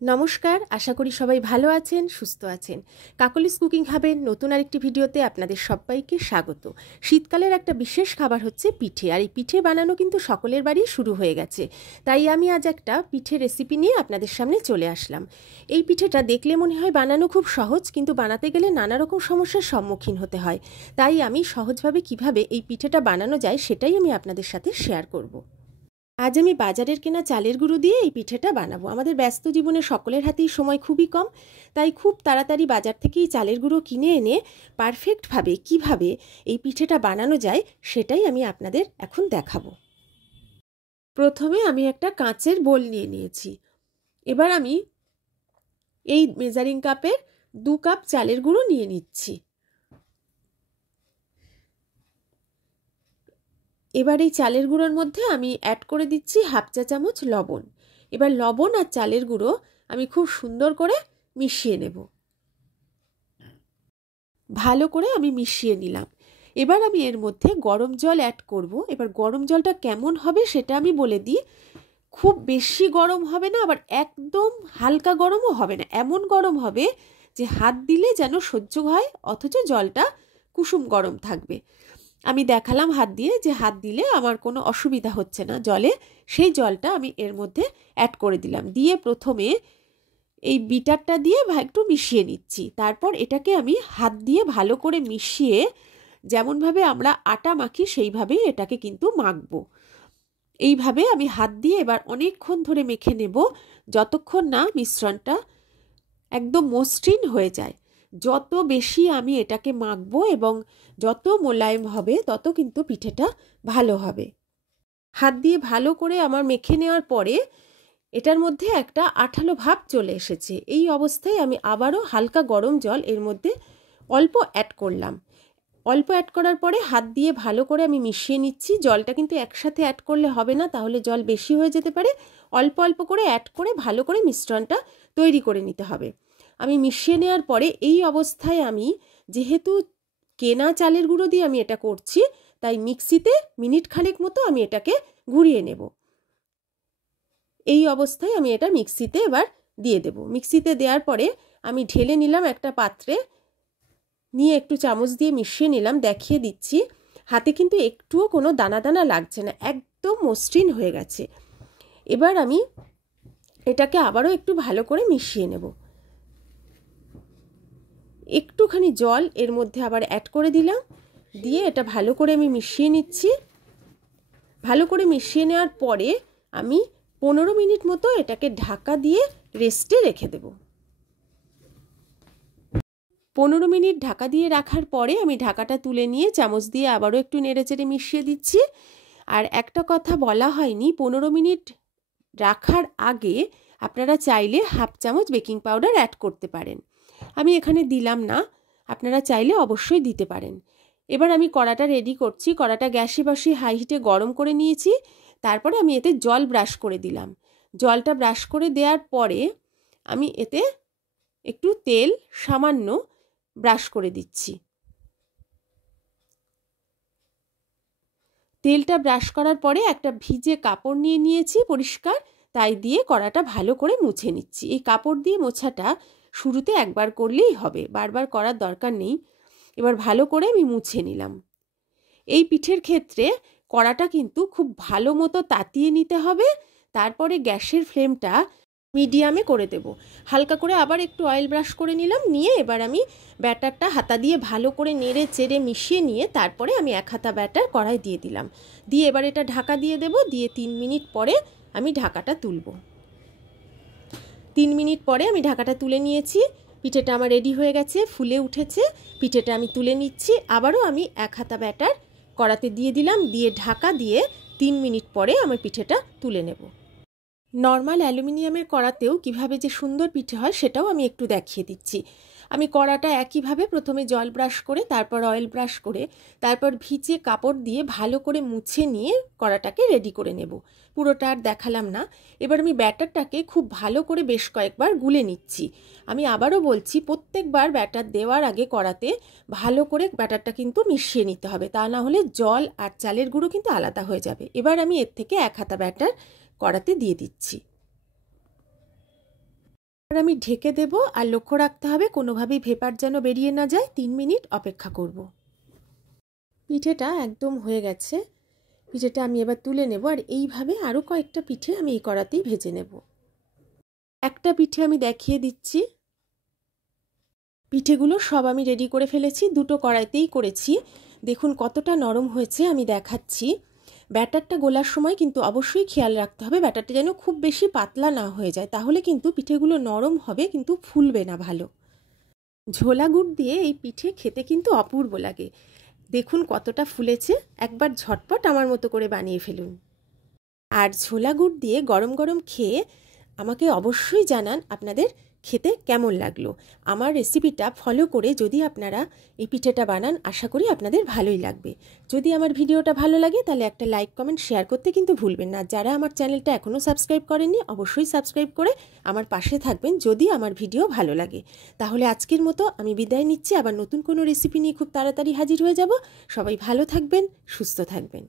নমস্কার, আশা করি সবাই ভালো আছেন, সুস্থ আছেন। কাকলিস কুকিং হাবের নতুন আরেকটি ভিডিওতে আপনাদের সবাইকে স্বাগত। শীতকালের একটা বিশেষ খাবার হচ্ছে পিঠে, আর এই পিঠে বানানো কিন্তু সকলের বাড়ি শুরু হয়ে গেছে। তাই আমি আজ একটা পিঠে রেসিপি নিয়ে আপনাদের সামনে চলে আসলাম। এই পিঠেটা দেখলে মনে হয় বানানো খুব সহজ, কিন্তু বানাতে গেলে নানা রকম সমস্যার সম্মুখীন হতে হয়। তাই আমি সহজভাবে কিভাবে এই পিঠেটা বানানো যায় সেটাই আমি আপনাদের সাথে শেয়ার করব। আজ আমি বাজারের কেনা চালের গুঁড়ো দিয়ে এই পিঠেটা বানাবো। আমাদের ব্যস্ত জীবনে সকলের হাতেই সময় খুবই কম, তাই খুব তাড়াতাড়ি বাজার থেকেই চালের গুঁড়ো কিনে এনে পারফেক্টভাবে কিভাবে এই পিঠেটা বানানো যায় সেটাই আমি আপনাদের এখন দেখাবো। প্রথমে আমি একটা কাঁচের বোল নিয়ে নিয়েছি। এবার আমি এই মেজারিং কাপের 2 কাপ চালের গুঁড়ো নিয়ে নিচ্ছি। এবার এই চালের গুঁড়োর মধ্যে আমি অ্যাড করে দিচ্ছি হাফ চা চামচ লবণ। এবার লবণ আর চালের গুঁড়ো আমি খুব সুন্দর করে মিশিয়ে নেব। ভালো করে আমি মিশিয়ে নিলাম। এবার আমি এর মধ্যে গরম জল অ্যাড করব। এবার গরম জলটা কেমন হবে সেটা আমি বলে দিই। খুব বেশি গরম হবে না, আবার একদম হালকা গরমও হবে না। এমন গরম হবে যে হাত দিলে যেন সহ্য হয়, অথচ জলটা কুসুম গরম থাকবে। আমি দেখালাম হাত দিয়ে যে হাত দিলে আমার কোনো অসুবিধা হচ্ছে না জলে। সেই জলটা আমি এর মধ্যে অ্যাড করে দিলাম। দিয়ে প্রথমে এই বিটারটা দিয়ে একটু মিশিয়ে নিচ্ছি। তারপর এটাকে আমি হাত দিয়ে ভালো করে মিশিয়ে, যেমনভাবে আমরা আটা মাখি সেইভাবেই এটাকে কিন্তু মাখবো। এইভাবে আমি হাত দিয়ে এবার অনেকক্ষণ ধরে মেখে নেব, যতক্ষণ না মিশ্রণটা একদম মসৃণ হয়ে যায়। যত বেশি আমি এটাকে মাখবো এবং যত মোলায়েম হবে তত কিন্তু পিঠেটা ভালো হবে। হাত দিয়ে ভালো করে আমার মেখে নেওয়ার পরে এটার মধ্যে একটা আঠালো ভাব চলে এসেছে। এই অবস্থায় আমি আবারও হালকা গরম জল এর মধ্যে অল্প অ্যাড করলাম। অল্প অ্যাড করার পরে হাত দিয়ে ভালো করে আমি মিশিয়ে নিচ্ছি। জলটা কিন্তু একসাথে অ্যাড করলে হবে না, তাহলে জল বেশি হয়ে যেতে পারে। অল্প অল্প করে অ্যাড করে ভালো করে মিশ্রণটা তৈরি করে নিতে হবে। আমি মিশিয়ে নেওয়ার পরে এই অবস্থায় আমি, যেহেতু কেনা চালের গুঁড়ো দিয়ে আমি এটা করছি, তাই মিক্সিতে মিনিট খানেক মতো আমি এটাকে ঘুরিয়ে নেব। এই অবস্থায় আমি এটা মিক্সিতে এবার দিয়ে দেব। মিক্সিতে দেওয়ার পরে আমি ঢেলে নিলাম একটা পাত্রে, নিয়ে একটু চামচ দিয়ে মিশিয়ে নিলাম। দেখিয়ে দিচ্ছি, হাতে কিন্তু একটুও কোনো দানা দানা লাগছে না, একদম মসৃণ হয়ে গেছে। এবার আমি এটাকে আবারও একটু ভালো করে মিশিয়ে নেব। একটুখানি জল এর মধ্যে আবার অ্যাড করে দিলাম, দিয়ে এটা ভালো করে আমি মিশিয়ে নিচ্ছি। ভালো করে মিশিয়ে নেওয়ার পরে আমি 15 মিনিট মতো এটাকে ঢাকা দিয়ে রেস্টে রেখে দেব। 15 মিনিট ঢাকা দিয়ে রাখার পরে আমি ঢাকাটা তুলে নিয়ে চামচ দিয়ে আবারও একটু নেড়েচেড়ে মিশিয়ে দিচ্ছি। আর একটা কথা বলা হয়নি, 15 মিনিট রাখার আগে আপনারা চাইলে হাফ চামচ বেকিং পাউডার অ্যাড করতে পারেন। আমি এখানে দিলাম না, আপনারা চাইলে অবশ্যই দিতে পারেন। এবার আমি কড়াটা রেডি করছি। কড়াটা গ্যাসে বসিয়ে হাই হিটে গরম করে নিয়েছি। তারপরে আমি এতে জল ব্রাশ করে দিলাম। জলটা ব্রাশ করে দেওয়ার পরে আমি এতে একটু তেল সামান্য ব্রাশ করে দিচ্ছি। তেলটা ব্রাশ করার পরে একটা ভিজে কাপড় নিয়ে নিয়েছি পরিষ্কার, তাই দিয়ে কড়াটা ভালো করে মুছে নিচ্ছি। এই কাপড় দিয়ে মোছাটা শুরুতে একবার করলেই হবে, বারবার করার দরকার নেই। এবার ভালো করে আমি মুছে নিলাম। এই পিঠের ক্ষেত্রে কড়াটা কিন্তু খুব ভালো মতো তাতিয়ে নিতে হবে। তারপরে গ্যাসের ফ্লেমটা মিডিয়ামে করে দেব। হালকা করে আবার একটু অয়েল ব্রাশ করে নিলাম, নিয়ে এবার আমি ব্যাটারটা হাতা দিয়ে ভালো করে নেড়ে চেড়ে মিশিয়ে নিয়ে তারপরে আমি 1 হাতা ব্যাটার কড়াই দিয়ে দিলাম। দিয়ে এবার এটা ঢাকা দিয়ে দেব। দিয়ে 3 মিনিট পরে আমি ঢাকাটা তুলব। 3 মিনিট পরে আমি ঢাকাটা তুলে নিয়েছি। পিঠেটা আমার রেডি হয়ে গেছে, ফুলে উঠেছে। পিঠেটা আমি তুলে নিচ্ছি। আবারও আমি 1 হাতা ব্যাটার কড়াতে দিয়ে দিলাম, দিয়ে ঢাকা দিয়ে 3 মিনিট পরে আমার পিঠেটা তুলে নেব। নর্মাল অ্যালুমিনিয়ামের কড়াতেও কিভাবে যে সুন্দর পিঠে হয় সেটাও আমি একটু দেখিয়ে দিচ্ছি। আমি কড়াটা একইভাবে প্রথমে জল ব্রাশ করে, তারপর অয়েল ব্রাশ করে, তারপর ভিজে কাপড় দিয়ে ভালো করে মুছে নিয়ে কড়াটাকে রেডি করে নেব। পুরোটা আর দেখালাম না। এবার আমি ব্যাটারটাকে খুব ভালো করে বেশ কয়েকবার গুলে নিচ্ছি। আমি আবারও বলছি, প্রত্যেকবার ব্যাটার দেওয়ার আগে কড়াতে ভালো করে ব্যাটারটা কিন্তু মিশিয়ে নিতে হবে, তা না হলে জল আর চালের গুঁড়ো কিন্তু আলাদা হয়ে যাবে। এবার আমি এর থেকে 1 হাতা ব্যাটার কড়াতে দিয়ে দিচ্ছি। এবার আমি ঢেকে দেব আর লক্ষ্য রাখতে হবে কোনোভাবেই ভেপার যেন বেরিয়ে না যায়। 3 মিনিট অপেক্ষা করব। পিঠেটা একদম হয়ে গেছে। পিঠেটা আমি এবার তুলে নেব আর এইভাবে আরও কয়েকটা পিঠে আমি এই কড়াতেই ভেজে নেব। একটা পিঠে আমি দেখিয়ে দিচ্ছি। পিঠেগুলো সব আমি রেডি করে ফেলেছি, দুটো কড়াইতেই করেছি। দেখুন কতটা নরম হয়েছে আমি দেখাচ্ছি। ব্যাটারটা গোলার সময় কিন্তু অবশ্যই খেয়াল রাখতে হবে ব্যাটারটা যেন খুব বেশি পাতলা না হয়ে যায়, তাহলে কিন্তু পিঠেগুলো নরম হবে কিন্তু ফুলবে না ভালো। ঝোলা গুড় দিয়ে এই পিঠে খেতে কিন্তু অপূর্ব লাগে। দেখুন কতটা ফুলেছে, একবার ঝটপট আমার মতো করে বানিয়ে ফেলুন। আর ঝোলা গুড় দিয়ে গরম গরম খেয়ে আমাকে অবশ্যই জানান আপনাদের খেতে কেমন লাগলো। আমার রেসিপিটা ফলো করে যদি আপনারা এই পিঠেটা বানান আশা করি আপনাদের ভালোই লাগবে। যদি আমার ভিডিওটা ভালো লাগে তাহলে একটা লাইক কমেন্ট শেয়ার করতে কিন্তু ভুলবেন না। যারা আমার চ্যানেলটা এখনও সাবস্ক্রাইব করেননি অবশ্যই সাবস্ক্রাইব করে আমার পাশে থাকবেন যদি আমার ভিডিও ভালো লাগে। তাহলে আজকের মতো আমি বিদায় নিচ্ছি, আবার নতুন কোনো রেসিপি নিয়ে খুব তাড়াতাড়ি হাজির হয়ে যাব। সবাই ভালো থাকবেন, সুস্থ থাকবেন।